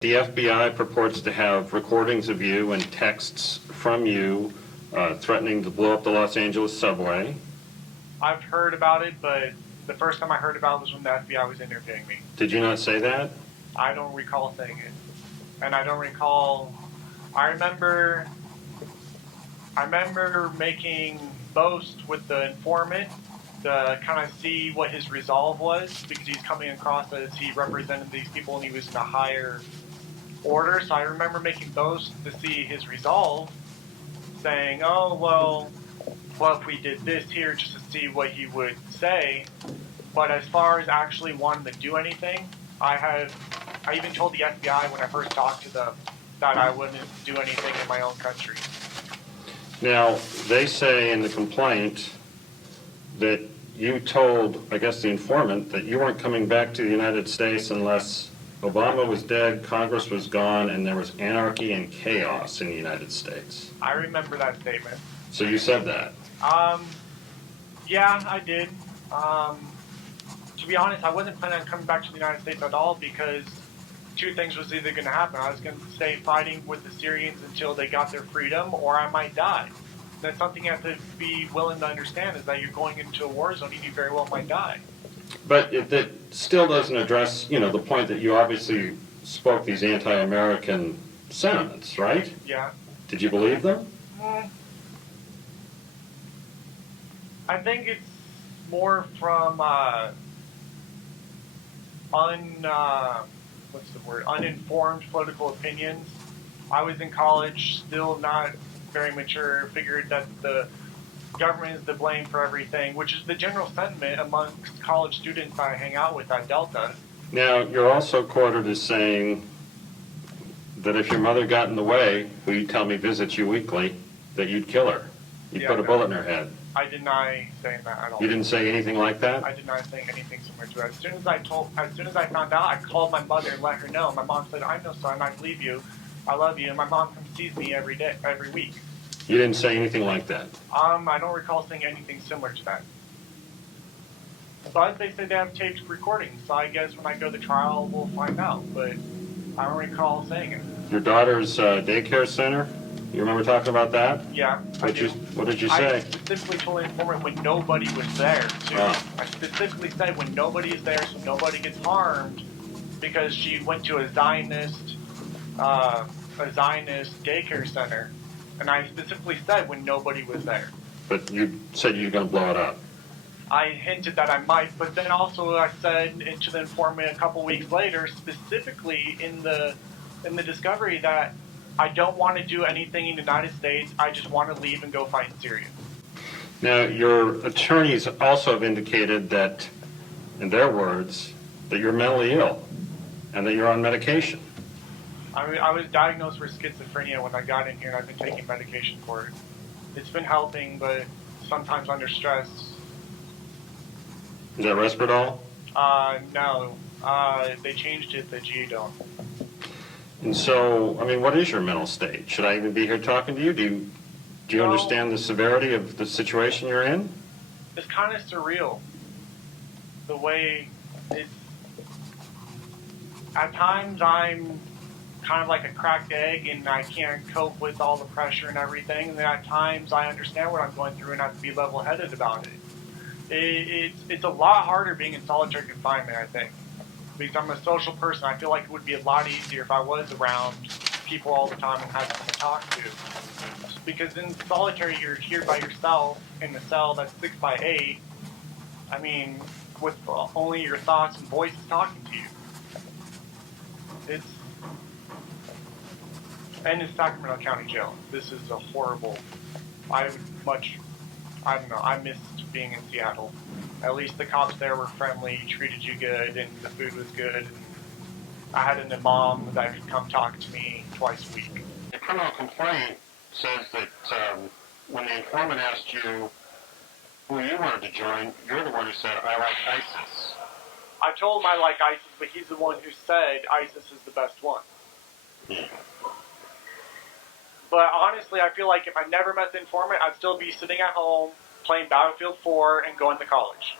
The FBI purports to have recordings of you and texts from you threatening to blow up the Los Angeles subway. I've heard about it, but the first time I heard about it was when the FBI was interviewing me. Did you not say that? I don't recall saying it. And I don't recall... I remember making boast with the informant to kind of see what his resolve was, because he's coming across as he represented these people and he was in a higher order. So I remember making boast to see his resolve, saying, oh, well, if we did this here, just to see what he would say. But as far as actually wanting to do anything, I even told the FBI when I first talked to them that I wouldn't do anything in my own country. Now, they say in the complaint that you told, I guess, the informant that you weren't coming back to the United States unless Obama was dead, Congress was gone, and there was anarchy and chaos in the United States. I remember that statement. So you said that? Yeah, I did. To be honest, I wasn't planning on coming back to the United States at all, because two things was either going to happen. I was going to stay fighting with the Syrians until they got their freedom, or I might die. That's something you have to be willing to understand, is that you're going into a war zone and you very well might die. But that still doesn't address, the point that you obviously spoke these anti-American sentiments, right? Yeah. Did you believe them? I think it's more from uninformed political opinions. I was in college, still not very mature, figured that the government is to blame for everything, which is the general sentiment amongst college students I hang out with at Delta. Now, you're also quoted as saying that if your mother got in the way, who you tell me visits you weekly, that you'd kill her. You'd put a bullet in her head. I deny saying that at all. You didn't say anything like that? I did not say anything similar to that. As soon as I found out, I called my mother and let her know. My mom said, "I know, son, I believe you. I love you." And my mom comes sees me every week. You didn't say anything like that? I don't recall saying anything similar to that. But they said they have taped recordings, so I guess when I go to trial, we'll find out. But I don't recall saying it. Your daughter's daycare center? You remember talking about that? Yeah, What did you say? I specifically told the informant when nobody was there, too. I specifically said when nobody is there, so nobody gets harmed, because she went to a Zionist daycare center, and I specifically said when nobody was there. But you said you were going to blow it up. I hinted that I might, but then also I said to the informant a couple weeks later, specifically in the discovery, that I don't want to do anything in the United States. I just want to leave and go fight in Syria. Now, your attorneys also have indicated that, in their words, that you're mentally ill and that you're on medication. I was diagnosed with schizophrenia when I got in here, and I've been taking medication for it. It's been helping, but sometimes under stress. Is that Risperdal? No. They changed it to Geodone. And so, what is your mental state? Should I even be here talking to you? Do you understand the severity of the situation you're in? It's kind of surreal. The way it's... At times I'm kind of like a cracked egg and I can't cope with all the pressure and everything. And then at times I understand what I'm going through and have to be level-headed about it. It's a lot harder being in solitary confinement, I think. Because I'm a social person, I feel like it would be a lot easier if I was around people all the time and had someone to talk to. Because in solitary, you're here by yourself in a cell that's 6 by 8. With only your thoughts and voices talking to you. And in Sacramento County Jail. This is a horrible... I missed being in Seattle. At least the cops there were friendly, treated you good, and the food was good. And I had an imam that could come talk to me twice a week. The criminal complaint says that when the informant asked you who you wanted to join, you're the one who said, "I like ISIS." I told him I like ISIS, but he's the one who said ISIS is the best one. But honestly, I feel like if I never met the informant, I'd still be sitting at home, playing Battlefield 4 and going to college.